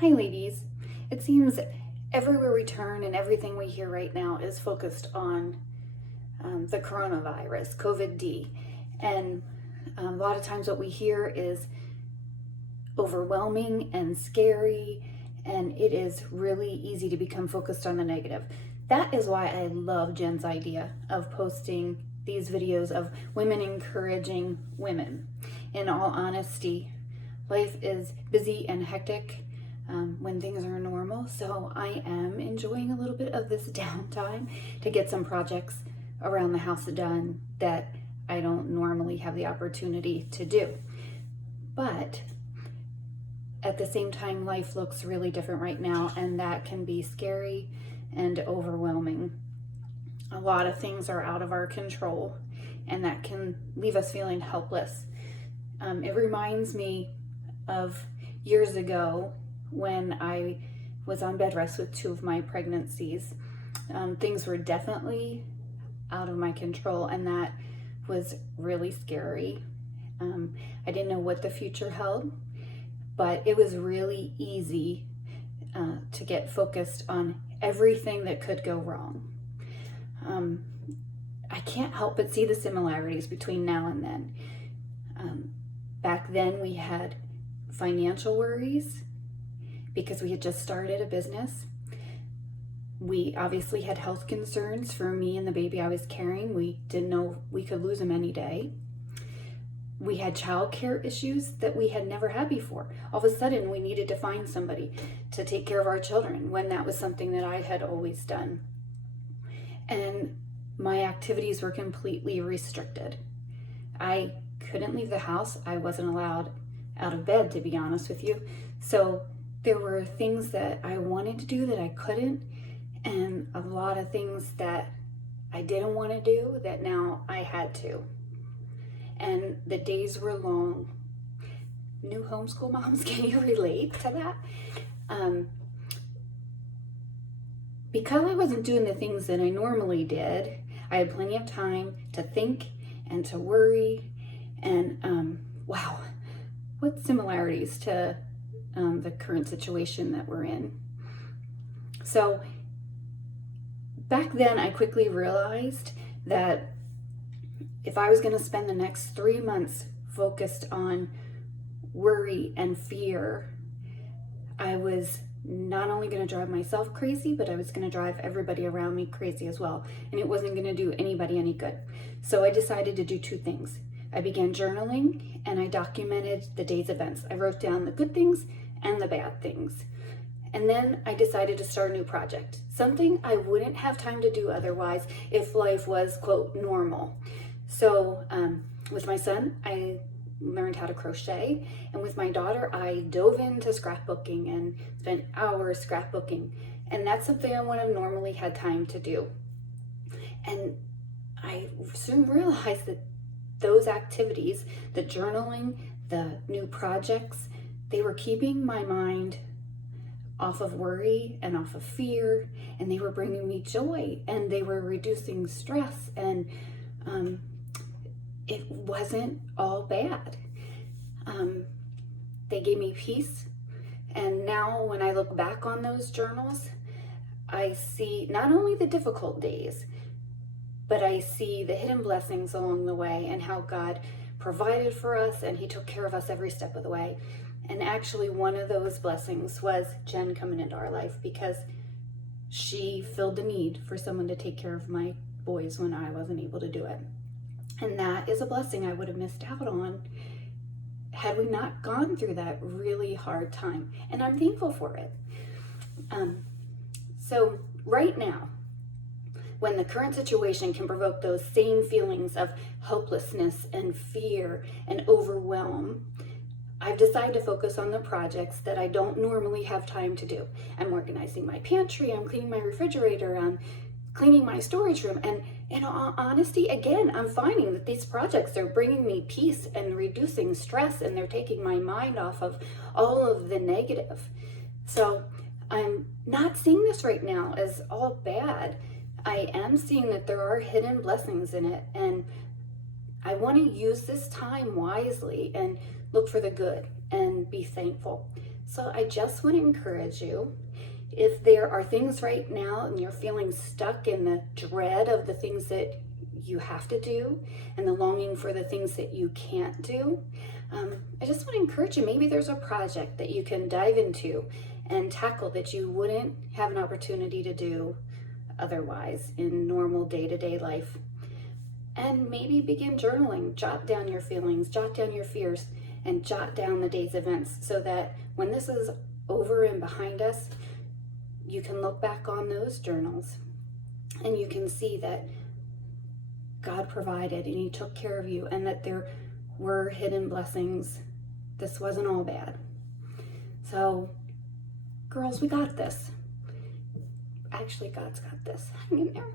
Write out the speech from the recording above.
Hi, ladies. It seems everywhere we turn and everything we hear right now is focused on the coronavirus, COVID-D. And a lot of times what we hear is overwhelming and scary, and it is really easy to become focused on the negative. That is why I love Jen's idea of posting these videos of women encouraging women. In all honesty, life is busy and hectic when things are normal, so I am enjoying a little bit of this downtime to get some projects around the house done that I don't normally have the opportunity to do. But at the same time, life looks really different right now, and that can be scary and overwhelming. A lot of things are out of our control, and that can leave us feeling helpless. It reminds me of years ago when I was on bed rest with 2 of my pregnancies. Things were definitely out of my control, and that was really scary. I didn't know what the future held, but it was really easy to get focused on everything that could go wrong. I can't help but see the similarities between now and then. Back then we had financial worries because we had just started a business. We obviously had health concerns for me and the baby I was carrying. We didn't know we could lose him any day. We had childcare issues that we had never had before. All of a sudden, we needed to find somebody to take care of our children when that was something that I had always done. And my activities were completely restricted. I couldn't leave the house. I wasn't allowed out of bed, to be honest with you. So there were things that I wanted to do that I couldn't, and a lot of things that I didn't want to do that now I had to. And the days were long. New homeschool moms, can you relate to that? Because I wasn't doing the things that I normally did, I had plenty of time to think and to worry. And wow, what similarities to the current situation that we're in. So back then, I quickly realized that if I was going to spend the next 3 months focused on worry and fear, I was not only going to drive myself crazy, but I was going to drive everybody around me crazy as well. And it wasn't going to do anybody any good. So I decided to do 2 things. I began journaling, and I documented the day's events. I wrote down the good things and the bad things. And then I decided to start a new project, something I wouldn't have time to do otherwise if life was, quote, normal. So with my son, I learned how to crochet. And with my daughter, I dove into scrapbooking and spent hours scrapbooking. And that's something I wouldn't have normally had time to do. And I soon realized that those activities, the journaling, the new projects, they were keeping my mind off of worry and off of fear, and they were bringing me joy, and they were reducing stress, and it wasn't all bad. They gave me peace, and now when I look back on those journals, I see not only the difficult days, but I see the hidden blessings along the way and how God provided for us, and He took care of us every step of the way. And actually, one of those blessings was Jen coming into our life, because she filled the need for someone to take care of my boys when I wasn't able to do it. And that is a blessing I would have missed out on had we not gone through that really hard time. And I'm thankful for it. So right now, when the current situation can provoke those same feelings of helplessness and fear and overwhelm, I've decided to focus on the projects that I don't normally have time to do. I'm organizing my pantry, I'm cleaning my refrigerator, I'm cleaning my storage room. And in all honesty, again, I'm finding that these projects are bringing me peace and reducing stress, and they're taking my mind off of all of the negative. So I'm not seeing this right now as all bad. I am seeing that there are hidden blessings in it, and I want to use this time wisely and look for the good and be thankful. So I just want to encourage you, if there are things right now and you're feeling stuck in the dread of the things that you have to do and the longing for the things that you can't do, I just want to encourage you, maybe there's a project that you can dive into and tackle that you wouldn't have an opportunity to do otherwise in normal day-to-day life. And maybe begin journaling, jot down your feelings, jot down your fears, and jot down the day's events so that when this is over and behind us, you can look back on those journals and you can see that God provided and He took care of you and that there were hidden blessings. This wasn't all bad. So, girls, we got this. Actually, God's got this. Hang in there.